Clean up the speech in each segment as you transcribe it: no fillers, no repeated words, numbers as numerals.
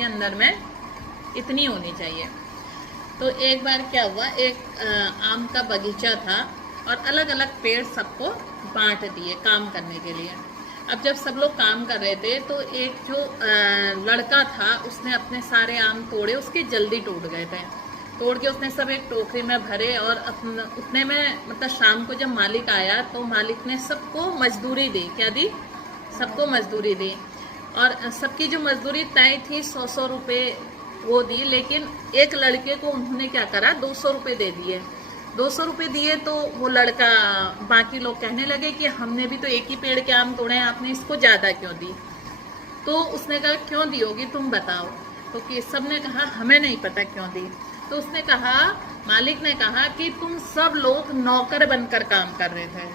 के अंदर में इतनी होनी चाहिए। तो एक बार क्या हुआ, एक आम का बगीचा था और अलग अलग पेड़ सबको बांट दिए काम करने के लिए। अब जब सब लोग काम कर रहे थे तो एक जो लड़का था उसने अपने सारे आम तोड़े, उसके जल्दी टूट गए थे। तोड़ के उसने सब एक टोकरी में भरे और उतने में मतलब शाम को जब मालिक आया तो मालिक ने सबको मजदूरी दी। क्या दी? सबको मजदूरी दी। और सबकी जो मजदूरी तय थी 100-100 रुपये वो दी, लेकिन एक लड़के को उन्होंने क्या करा, 200 रुपये दे दिए। 200 रुपये दिए तो वो लड़का, बाकी लोग कहने लगे कि हमने भी तो एक ही पेड़ के आम तोड़े हैं, आपने इसको ज़्यादा क्यों दी? तो उसने कहा क्यों दी होगी तुम बताओ। तो कि सब ने कहा हमें नहीं पता क्यों दी। तो उसने कहा, मालिक ने कहा कि तुम सब लोग नौकर बनकर काम कर रहे थे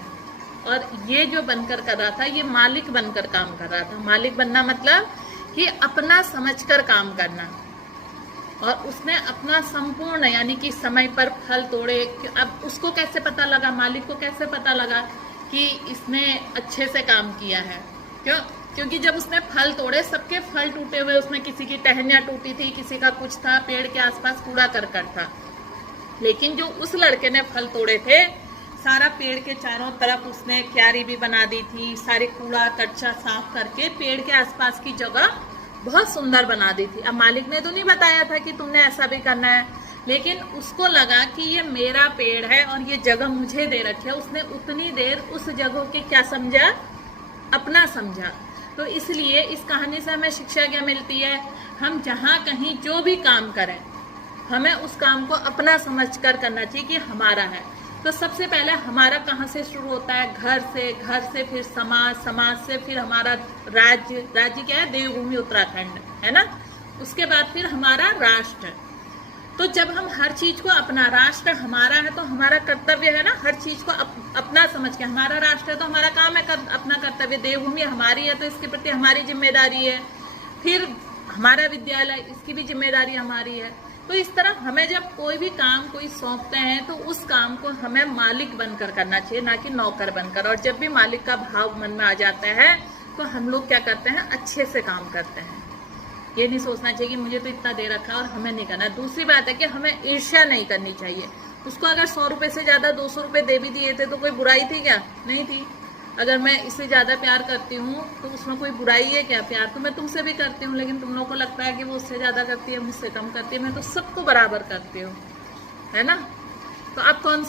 और ये जो बनकर कर रहा था ये मालिक बनकर काम कर रहा था। मालिक बनना मतलब कि अपना समझकर काम करना। और उसने अपना संपूर्ण यानी कि समय पर फल तोड़े। अब उसको कैसे पता लगा, मालिक को कैसे पता लगा कि इसने अच्छे से काम किया है? क्योंकि जब उसने फल तोड़े सबके फल टूटे हुए, उसमें किसी की टहनियाँ टूटी थी, किसी का कुछ था, पेड़ के आसपास कूड़ा करकट था। लेकिन जो उस लड़के ने फल तोड़े थे, सारा पेड़ के चारों तरफ उसने क्यारी भी बना दी थी, सारे कूड़ा कच्चा साफ करके पेड़ के आसपास की जगह बहुत सुंदर बना दी थी। अब मालिक ने तो नहीं बताया था कि तुमने ऐसा भी करना है, लेकिन उसको लगा कि ये मेरा पेड़ है और ये जगह मुझे दे रखी है। उसने उतनी देर उस जगह के क्या समझा, अपना समझा। तो इसलिए इस कहानी से हमें शिक्षा क्या मिलती है, हम जहाँ कहीं जो भी काम करें हमें उस काम को अपना समझकर करना चाहिए कि हमारा है। तो सबसे पहले हमारा कहाँ से शुरू होता है, घर से, घर से फिर समाज, समाज से फिर हमारा राज्य, राज्य क्या है, देवभूमि उत्तराखंड है ना, उसके बाद फिर हमारा राष्ट्र। तो जब हम हर चीज को अपना, राष्ट्र हमारा है तो हमारा कर्तव्य है ना हर चीज को अपना समझ के, हमारा राष्ट्र है तो हमारा काम है अपना कर्तव्य, देवभूमि हमारी है तो इसके प्रति हमारी जिम्मेदारी है। फिर हमारा विद्यालय, इसकी भी जिम्मेदारी हमारी है। तो इस तरह हमें जब कोई भी काम कोई सौंपते हैं तो उस काम को हमें मालिक बनकर करना चाहिए, ना कि नौकर बनकर। और जब भी मालिक का भाव मन में आ जाता है तो हम लोग क्या करते हैं, अच्छे से काम करते हैं। ये नहीं सोचना चाहिए कि मुझे तो इतना दे रखा है और हमें नहीं करना। दूसरी बात है कि हमें ईर्ष्या नहीं करनी चाहिए। उसको अगर 100 रुपये से ज़्यादा 200 रुपये दे भी दिए थे तो कोई बुराई थी क्या? नहीं थी। अगर मैं इससे ज़्यादा प्यार करती हूँ तो उसमें कोई बुराई है क्या? प्यार तो मैं तुमसे भी करती हूँ, लेकिन तुम लोगों को लगता है कि वो उससे ज़्यादा करती है, मुझसे कम करती है। मैं तो सबको बराबर करती हूँ, है ना। तो आप कौन